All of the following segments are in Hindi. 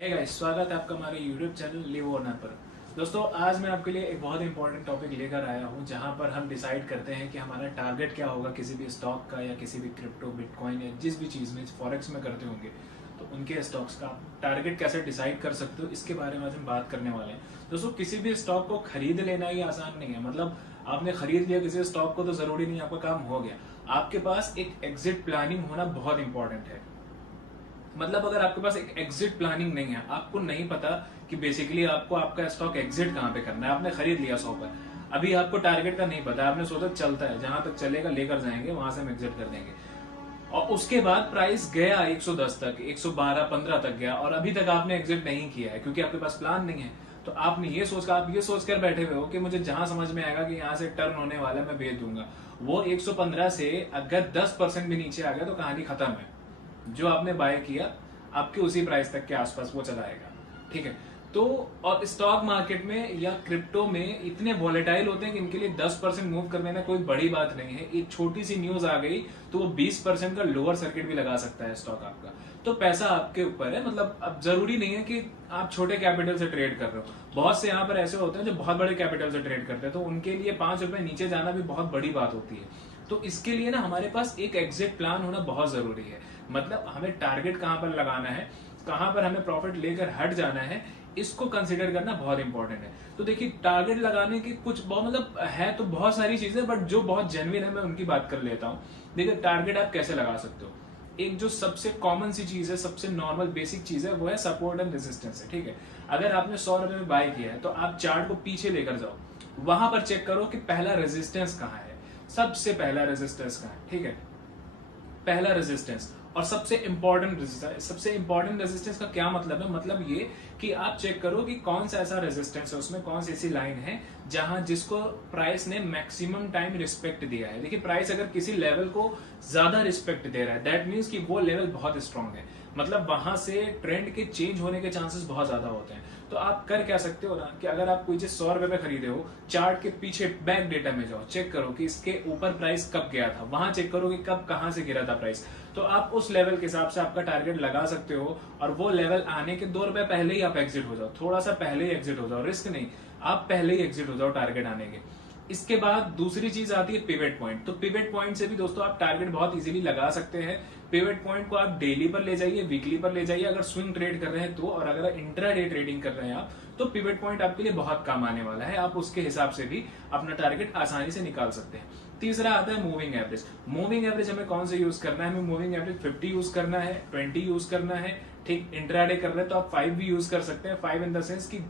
हे गाइस, स्वागत है आपका हमारे YouTube चैनल लिव ओनर पर। दोस्तों, आज मैं आपके लिए एक बहुत इंपॉर्टेंट टॉपिक लेकर आया हूं, जहां पर हम डिसाइड करते हैं कि हमारा टारगेट क्या होगा किसी भी स्टॉक का या किसी भी क्रिप्टो, बिटकॉइन या जिस भी चीज़ में फॉरेक्स में करते होंगे तो उनके स्टॉक्स का टारगेट कैसे डिसाइड कर सकते हो, इसके बारे में आज हम बात करने वाले हैं। दोस्तों, किसी भी स्टॉक को खरीद लेना ही आसान नहीं है। मतलब आपने खरीद लिया किसी स्टॉक को तो जरूरी नहीं आपका काम हो गया। आपके पास एक एग्जिट प्लानिंग होना बहुत इंपॉर्टेंट है। मतलब अगर आपके पास एक एग्जिट प्लानिंग नहीं है, आपको नहीं पता कि बेसिकली आपको आपका स्टॉक एग्जिट कहाँ पे करना है। आपने खरीद लिया 100 पर, अभी आपको टारगेट का नहीं पता, आपने सोचा चलता है, जहां तक चलेगा लेकर जाएंगे, वहां से हम एग्जिट कर देंगे। और उसके बाद प्राइस गया 110 तक, 112, 15 तक गया और अभी तक आपने एग्जिट नहीं किया है क्योंकि आपके पास प्लान नहीं है। तो आपने आप ये सोचकर बैठे हुए हो कि मुझे जहां समझ में आएगा कि यहाँ से टर्न होने वाला है मैं बेच दूंगा। वो 115 से अगर 10% भी नीचे आ गया तो कहानी खत्म है। जो आपने बाय किया आपके उसी प्राइस तक के आसपास वो चला आएगा। ठीक है। तो और स्टॉक मार्केट में या क्रिप्टो में इतने वॉलेटाइल होते हैं कि इनके लिए 10% मूव कर लेना कोई बड़ी बात नहीं है। एक छोटी सी न्यूज आ गई तो वो 20% का लोअर सर्किट भी लगा सकता है स्टॉक आपका। तो पैसा आपके ऊपर है। मतलब अब जरूरी नहीं है कि आप छोटे कैपिटल से ट्रेड कर रहे हो। बहुत से यहाँ पर ऐसे होते हैं जो बहुत बड़े कैपिटल से ट्रेड करते हैं, तो उनके लिए 5 रुपए नीचे जाना भी बहुत बड़ी बात होती है। तो इसके लिए ना हमारे पास एक एग्जिट प्लान होना बहुत जरूरी है। मतलब हमें टारगेट कहां पर लगाना है, कहां पर हमें प्रॉफिट लेकर हट जाना है, इसको कंसीडर करना बहुत इंपॉर्टेंट है। तो देखिए, टारगेट लगाने की कुछ मतलब है तो बहुत सारी चीजें, बट जो बहुत जेन्युइन है मैं उनकी बात कर लेता हूँ। देखिए, टारगेट आप कैसे लगा सकते हो। एक जो सबसे कॉमन सी चीज है, सबसे नॉर्मल बेसिक चीज है, वो है सपोर्ट एंड रेजिस्टेंस है। ठीक है। अगर आपने 100 रुपए में बाय किया है तो आप चार्ट को पीछे लेकर जाओ, वहां पर चेक करो कि पहला रेजिस्टेंस कहाँ है। सबसे पहला रेजिस्टेंस कहाँ है। ठीक है। पहला रेजिस्टेंस और सबसे इंपॉर्टेंट रेजिस्टेंस का क्या मतलब है। मतलब ये कि आप चेक करो कि कौन सा ऐसा रेजिस्टेंस है, उसमें कौन सी ऐसी लाइन है जहां जिसको प्राइस ने मैक्सिमम टाइम रिस्पेक्ट दिया है। देखिए, प्राइस अगर किसी लेवल को ज्यादा रिस्पेक्ट दे रहा है, दैट मीन्स कि वो लेवल बहुत स्ट्रांग है। मतलब वहां से ट्रेंड के चेंज होने के चांसेस बहुत ज्यादा होते हैं। तो आप कर क्या सकते हो ना कि अगर आप कोई चीज 100 रुपए में खरीदे हो, चार्ट के पीछे बैक डेटा में जाओ, चेक करो कि इसके ऊपर प्राइस कब गया था, वहां चेक करो कि कब कहां से गिरा था प्राइस। तो आप उस लेवल के हिसाब से आपका टारगेट लगा सकते हो और वो लेवल आने के 2 रुपए पहले ही आप एग्जिट हो जाओ। थोड़ा सा पहले ही एग्जिट हो जाओ, रिस्क नहीं, आप पहले ही एग्जिट हो जाओ टारगेट आने के। इसके बाद दूसरी चीज आती है पिवट पॉइंट। तो पिवट पॉइंट से भी दोस्तों आप टारगेट बहुत इजीली लगा सकते हैं। पिवट पॉइंट को आप डेली पर ले जाइए, वीकली पर ले जाइए अगर स्विंग ट्रेड कर रहे हैं तो, और अगर इंट्राडे ट्रेडिंग कर रहे हैं आप तो पिवट पॉइंट आपके लिए बहुत काम आने वाला है। आप उसके हिसाब से भी अपना टारगेट आसानी से निकाल सकते हैं। तीसरा आता है मूविंग एवरेज। मूविंग एवरेज हमें कौन से यूज करना है। हमें मूविंग एवरेज 50 यूज करना है, 20 यूज करना है। ठीक, इंट्राडे कर रहे हैं तो आप 5 भी यूज कर सकते हैं। 5 इन द सेंस की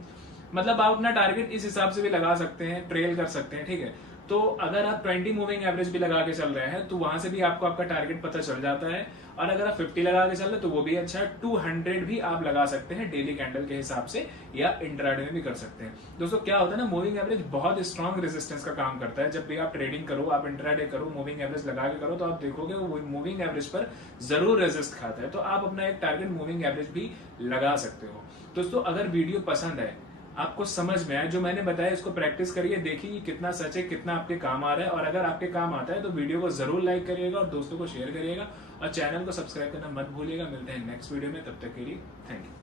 मतलब आप अपना टारगेट इस हिसाब से भी लगा सकते हैं, ट्रेल कर सकते हैं। ठीक है। तो अगर आप 20 मूविंग एवरेज भी लगा के चल रहे हैं तो वहां से भी आपको आपका टारगेट पता चल जाता है। और अगर आप 50 लगा के चल रहे हैं तो वो भी अच्छा है। 200 भी आप लगा सकते हैं डेली कैंडल के हिसाब से, या इंट्राडे में भी कर सकते हैं। दोस्तों, क्या होता है ना, मूविंग एवरेज बहुत स्ट्रॉन्ग रेजिस्टेंस का काम करता है। जब भी आप ट्रेडिंग करो, आप इंट्राडे करो, मूविंग एवरेज लगा के करो, तो आप देखोगे वो मूविंग एवरेज पर जरूर रेजिस्ट खाता है। तो आप अपना एक टारगेट मूविंग एवरेज भी लगा सकते हो। दोस्तों, अगर वीडियो पसंद है, आपको समझ में आए जो मैंने बताया, इसको प्रैक्टिस करिए, देखिए कितना सच है, कितना आपके काम आ रहा है। और अगर आपके काम आता है तो वीडियो को जरूर लाइक करिएगा और दोस्तों को शेयर करिएगा और चैनल को सब्सक्राइब करना मत भूलिएगा। मिलते हैं नेक्स्ट वीडियो में, तब तक के लिए थैंक यू।